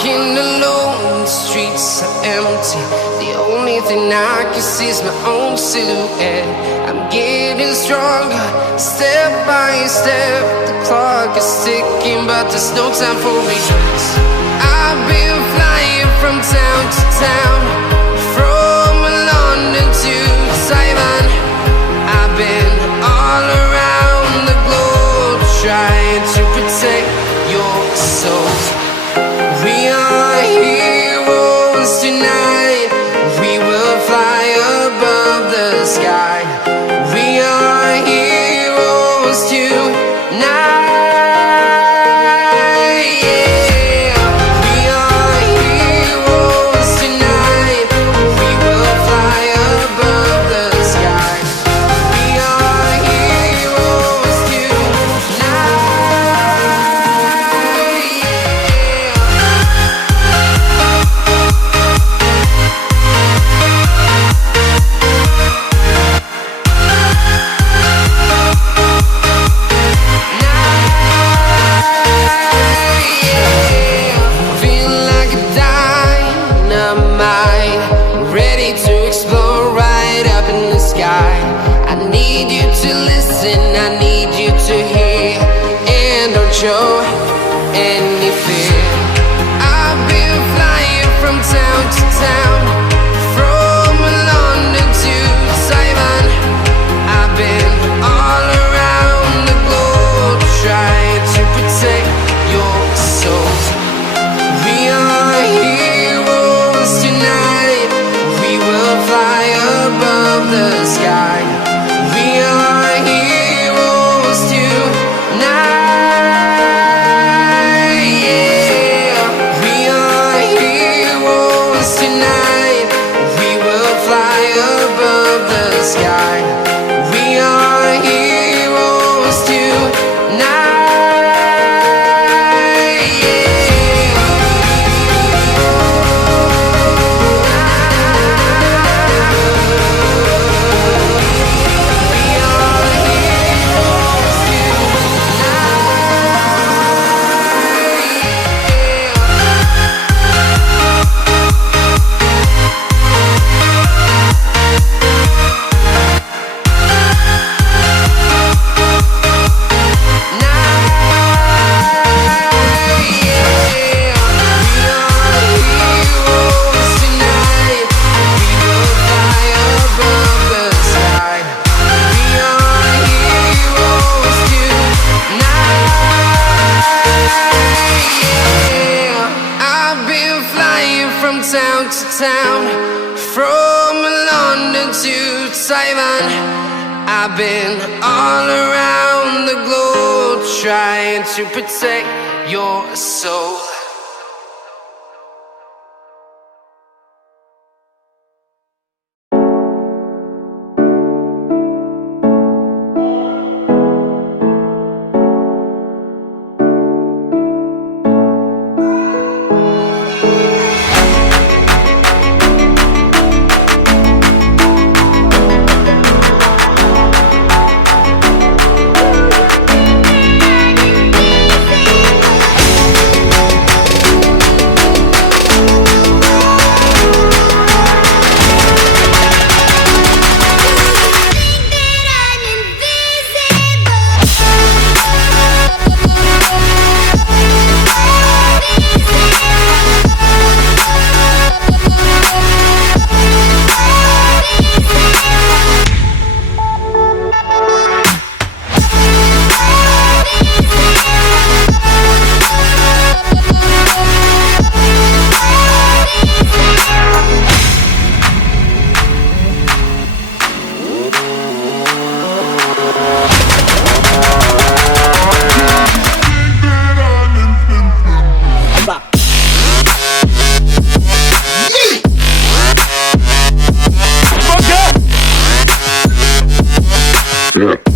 walking alone, the streets are empty. The only thing I can see is my own silhouette. I'm getting stronger, step by step. The clock is ticking, but there's no time for regrets. I've been flying from town to town, from London to Taiwan. I've been all around the globe, trying to protect your soul. We are heroes tonight. We will fly above the sky. We are heroes tonight. Yeah. We are heroes tonight. We will fly above the sky. We are heroes tonight. Feeling like a dynamite, ready to explode right up in the sky. I need you to listen, I need you to hear, and don't show any fear. I've been flying from town to town, from London to Taiwan. I've been all around the globe, trying to protect your soul. We are heroes tonight. We will fly above the sky. We are heroes tonight. Yeah. We are heroes tonight. We will fly above the sky. We are heroes tonight. Town to town, from London to Taiwan. I've been all around the globe, trying to protect your soul. Yeah.